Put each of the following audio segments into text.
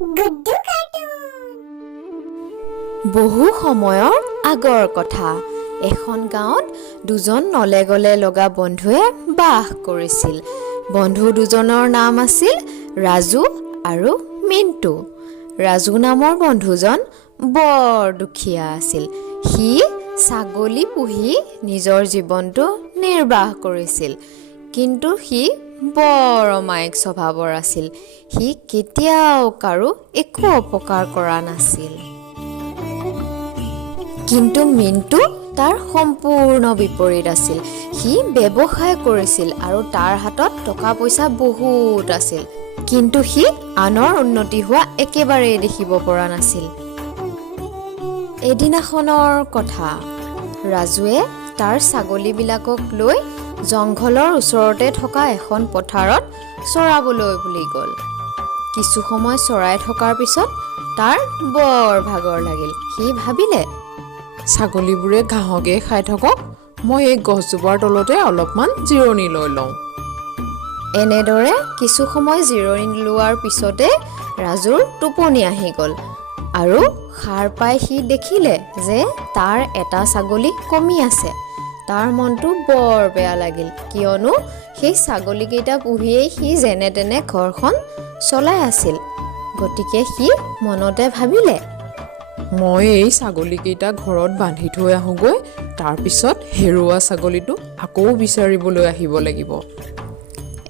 Guddu cartoon. বহু সময়ৰ আগৰ কথা। এখন গাঁৱত দুজন নলে গলে লগা বন্ধুৱে বাস কৰিছিল। বন্ধু দুজনৰ নাম আছিল ৰাজু আৰু মিণ্টু। ৰাজু নামৰ বন্ধুজন বৰ দুখীয়া আছিল। সি ছাগলী পুহি নিজৰ জীৱনটো নিৰ্বাহ কৰিছিল। কিন্তু সি বৰ অমায়িক স্বভাৱৰ আছিল। সি কেতিয়াও কাৰো একো অপকাৰ কৰা নাছিল। কিন্তু মিণ্টু তাৰ সম্পূৰ্ণ বিপৰীত আছিল। সি ব্যৱসায় কৰিছিল আৰু তাৰ হাতত টকা পইচা বহুত আছিল। কিন্তু সি আনৰ উন্নতি হোৱা একেবাৰেই দেখিব পৰা নাছিল। এদিনাখনৰ কথা, ৰাজুৱে তাৰ ছাগলীবিলাকক লৈ জংঘলৰ ওচৰতে থকা এখন পথাৰত চৰাবলৈ বুলি গ'ল। কিছু সময় চৰাই থকাৰ পিছত তাৰ বৰ ভাগৰ লাগিল। সি ভাবিলে, ছাগলীবোৰে ঘাঁহকে খাই থাকক, মই এই গছজোপাৰ তলতে অলপমান জিৰণি লৈ লওঁ। এনেদৰে কিছু সময় জিৰণি লোৱাৰ পিছতে ৰাজুৰ টোপনি আহি গ'ল আৰু সাৰ পাই সি দেখিলে যে তাৰ এটা ছাগলী কমি আছে। তাৰ মনটো বৰ বেয়া লাগিল, কিয়নো সেই ছাগলীকেইটা পুহিয়েই সি যেনে তেনে ঘৰখন চলাই আছিল। গতিকে সি মনতে ভাবিলে, মই এই ছাগলীকেইটা ঘৰত বান্ধি থৈ আহোঁগৈ, তাৰপিছত হেৰুৱা ছাগলীটো আকৌ বিচাৰিবলৈ আহিব লাগিব।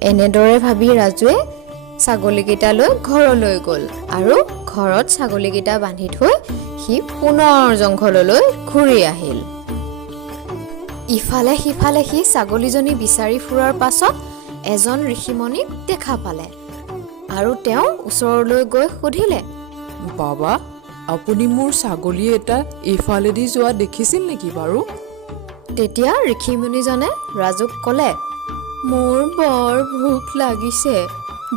এনেদৰে ভাবি ৰাজুৱে ছাগলীকেইটালৈ ঘৰলৈ গ'ল আৰু ঘৰত ছাগলীকেইটা বান্ধি থৈ সি পুনৰ জংঘললৈ ঘূৰি আহিল। ইফালে সিফালে সি ছাগলীজনী বিচাৰি ফুৰাৰ পাছত এজন ঋষিমণিক দেখা পালে আৰু তেওঁ ওচৰলৈ গৈ সুধিলে, বাবা, আপুনি মোৰ ছাগলী এটা এইফালেদি যোৱা দেখিছিল নেকি বাৰু? তেতিয়া ঋষিমুনিজনে ৰাজুক ক'লে, মোৰ বৰ ভোক লাগিছে।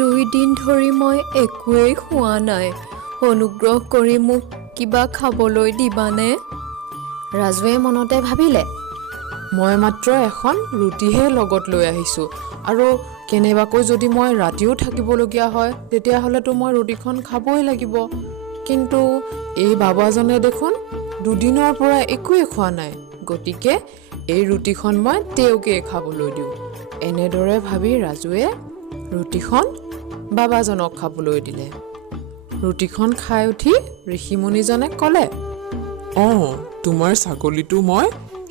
2 দিন ধৰি মই একোৱেই খোৱা নাই। অনুগ্ৰহ কৰি মোক কিবা খাবলৈ দিবানে? ৰাজুৱে মনতে ভাবিলে, মই মাত্ৰ এখন ৰুটিহে লগত লৈ আহিছোঁ, আৰু কেনেবাকৈ যদি মই ৰাতিও থাকিবলগীয়া হয় তেতিয়াহ'লেতো মই ৰুটিখন খাবই লাগিব। কিন্তু এই বাবাজনে দেখোন 2 দিনৰ পৰা একোৱেই খোৱা নাই, গতিকে এই ৰুটিখন মই তেওঁকে খাবলৈ দিওঁ। এনেদৰে ভাবি ৰাজুৱে ৰুটিখন বাবাজনক খাবলৈ দিলে। ৰুটিখন খাই উঠি ঋষিমুনিজনে ক'লে, অঁ, তোমাৰ ছাগলীটো মই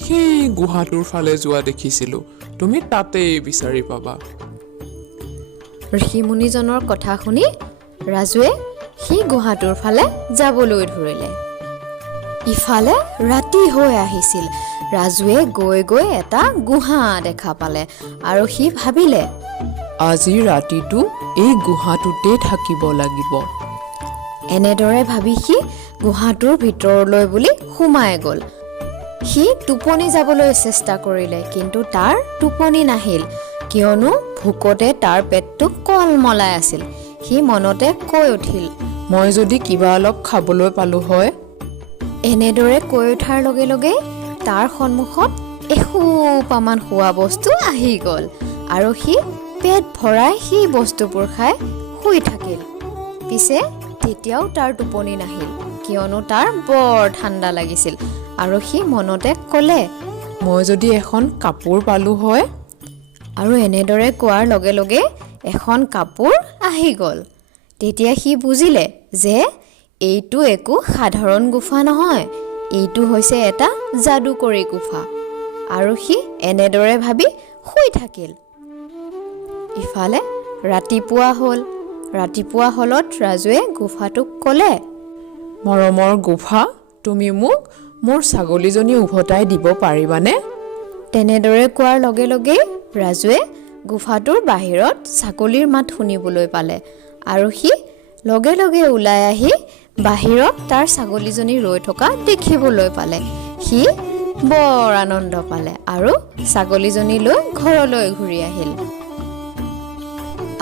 সেই গুহাটোৰ ফালে যোৱা দেখিছিলোঁ, তুমি তাতেই বিচাৰি পাবা। ঋষিমুনিজনৰ কথা শুনি ৰাজুৱে সেই গুহাটোৰ ফালে যাবলৈ ধৰিলে। ইফালে ৰাতি হৈ আহিছিল। ৰাজুৱে গৈ গৈ এটা গুহা দেখা পালে আৰু সি ভাবিলে, আজি ৰাতিটো এই গুহাটোতে থাকিব লাগিব। এনেদৰে ভাবি সি গুহাটোৰ ভিতৰলৈ বুলি সোমাই গ'ল। সি টোপনি যাবলৈ চেষ্টা কৰিলে, কিন্তু তাৰ টোপনি নাহিল, কিয়নো ভোকতে তাৰ পেটটো কলমলাই আছিল। সি মনতে কৈ উঠিল, মই যদি কিবা অলপ খাবলৈ পালোঁ হয়। এনেদৰে কৈ উঠাৰ লগে লগে তাৰ সন্মুখত এসোপামান খোৱা বস্তু আহি গ'ল আৰু সি পেট ভৰাই সেই বস্তুবোৰ খাই শুই থাকিল। পিছে তেতিয়াও তাৰ টোপনি নাহিল, কিয়নো তাৰ বৰ ঠাণ্ডা লাগিছিল আৰু সি মনতে ক'লে, মই যদি এখন কাপোৰ পালোঁ হয়। আৰু এনেদৰে কোৱাৰ লগে লগে এখন কাপোৰ আহি গ'ল। তেতিয়া সি বুজিলে যে এইটো একো সাধাৰণ গুফা নহয়, এইটো হৈছে এটা যাদুকৰী গুফা। আৰু সি এনেদৰে ভাবি শুই থাকিল। ইফালে ৰাতিপুৱা হ'ল। ৰাতিপুৱা হ'লত ৰাজুৱে গুফাটোক ক'লে, মৰমৰ গুফা, তুমি মোক মোৰ ছাগলীজনী উভতাই দিব পাৰিবানে? তেনেদৰে কোৱাৰ লগে লগে ৰাজুৱে গুফাটোৰ বাহিৰত ছাগলীৰ মাত শুনিবলৈ পালে আৰু সি লগে লগে ওলাই আহি বাহিৰত তাৰ ছাগলীজনী ৰৈ থকা দেখিবলৈ পালে। সি বৰ আনন্দ পালে আৰু ছাগলীজনী লৈ ঘৰলৈ ঘূৰি আহিল।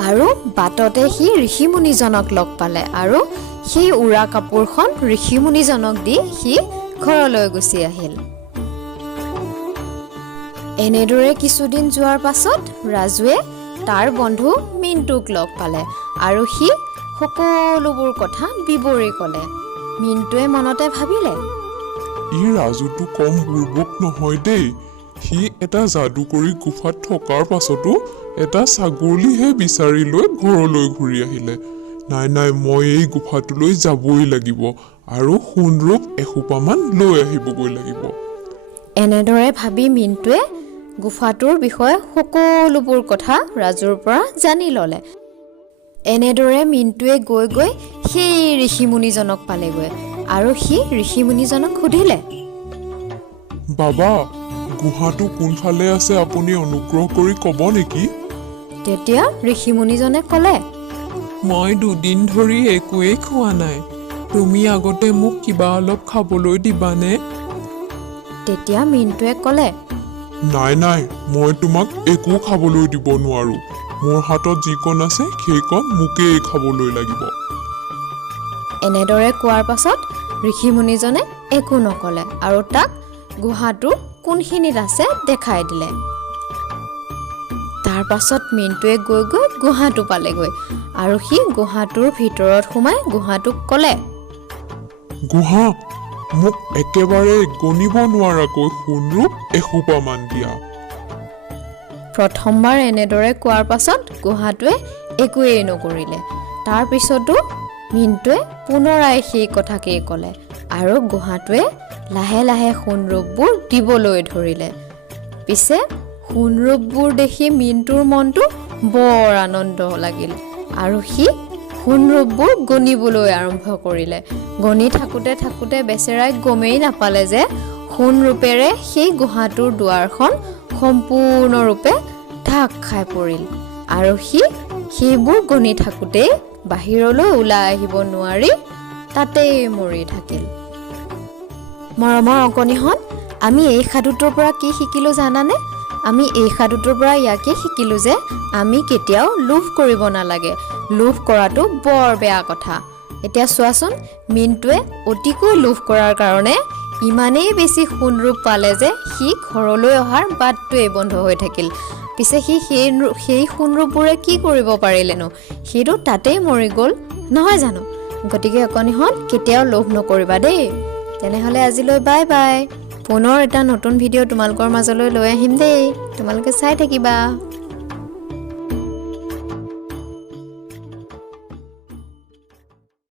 আৰু বাটতে সি ঋষিমুনিজনক লগ পালে আৰু সেই উৰা কাপোৰখন ঋষিমুনিজনক দি সি ঘৰলৈ গুচি আহিল। এনেদৰে কিছুদিন যোৱাৰ পাছত ৰাজুৱে তাৰ বন্ধু মিণ্টুক লগ পালে আৰু সি সকলোবোৰ কথা বিৱৰি ক'লে। মিণ্টুৱে মনতে ভাবিলে, ই ৰাজুটো কম বুৰ্বক নহয় দেই। সি এটা যাদুকৰী গুফাত থকাৰ পাছতো এটা ছাগলীহে বিচাৰি লৈ ঘৰলৈ ঘূৰি আহিলে। নাই নাই, মই এই গুফাটোলৈ যাবই লাগিব আৰু সোণৰূপ এসোপামান লৈ আহিবগৈ লাগিব। এনেদৰে ভাবি মিণ্টুৱে গুফাটোৰ বিষয়ে সকলোবোৰ কথা ৰাজুৰ পৰা জানি ল'লে। এনেদৰে মিণ্টুৱে গৈ গৈ সেই ঋষিমুনিজনক পালেগৈ আৰু সি ঋষিমুনিজনক সুধিলে, বাবা, গুহাটো কোনফালে আছে আপুনি অনুগ্ৰহ কৰি ক'ব নেকি? তেতিয়া ঋষিমুনিজনে ক'লে, মই 2 দিন ধৰি একোৱেই খোৱা নাই। তুমি আগতে মোক কিবা অলপ খাবলৈ দিবানে? তেতিয়া মিণ্টুৱে ক'লে, নাই নাই, মই তোমাক একো খাবলৈ দিব নোৱাৰো। মোৰ হাতত যিকণ আছে সেইকণ মোকেই খাবলৈ লাগিব। এনেদৰে কোৱাৰ পাছত ঋষিমুনিজনে একো নক'লে আৰু তাক গুহাটোৰ কোনখিনিত আছে দেখাই দিলে। তাৰ পাছত মিণ্টুৱে গৈ গৈ গুহাটো পালেগৈ আৰু সি গুহাটোৰ ভিতৰত সোমাই গুহাটোক ক'লে, গুহা, মোক একেবাৰে গণিব নোৱাৰাকৈ সোণৰূপ এসোপামান দিয়া। প্ৰথমবাৰ এনেদৰে কোৱাৰ পাছত গুহাটোৱে একোৱেই নকৰিলে। তাৰ পিছতো মিণ্টুৱে পুনৰাই সেই কথাকেই ক'লে আৰু গুহাটোৱে লাহে লাহে সোণৰূপবোৰ দিবলৈ ধৰিলে। পিছে সোণৰূপবোৰ দেখি মিণ্টুৰ মনটো বৰ আনন্দ লাগিল আৰু সি সোণৰূপবোৰ গণিবলৈ আৰম্ভ কৰিলে। গণি থাকোঁতে থাকোঁতে বেচেৰাই গমেই নাপালে যে সোণৰূপেৰে সেই গুহাটোৰ দুৱাৰখন সম্পূৰ্ণৰূপে ঢাক খাই পৰিল আৰু সি সেইবোৰ গণি থাকোঁতেই বাহিৰলৈ ওলাই আহিব নোৱাৰি তাতেই মৰি থাকিল। মৰমৰ অকণিহঁত, আমি এই সাধুটোৰ পৰা কি শিকিলোঁ জানানে? আমি এই সাধুটোৰ পৰা ইয়াকে শিকিলোঁ যে আমি কেতিয়াও লোভ কৰিব নালাগে। লোভ কৰাটো বৰ বেয়া কথা। এতিয়া চোৱাচোন, মিণ্টুৱে অতিকৈ লোভ কৰাৰ কাৰণে ইমানেই বেছি সোণৰূপ পালে যে সি ঘৰলৈ অহাৰ বাটটোৱেই বন্ধ হৈ থাকিল। পিছে সি সেই সোণৰূপবোৰে কি কৰিব পাৰিলেনো? সেইটো তাতেই মৰি গ'ল নহয় জানো? গতিকে অকণিহঁত, কেতিয়াও লোভ নকৰিবা দেই। তেনেহ'লে আজিলৈ বাই বাই। পুনৰ এটা নতুন ভিডিঅ' তোমালোকৰ মাজলৈ লৈ আহিম দেই। তোমালোকে চাই থাকিবা।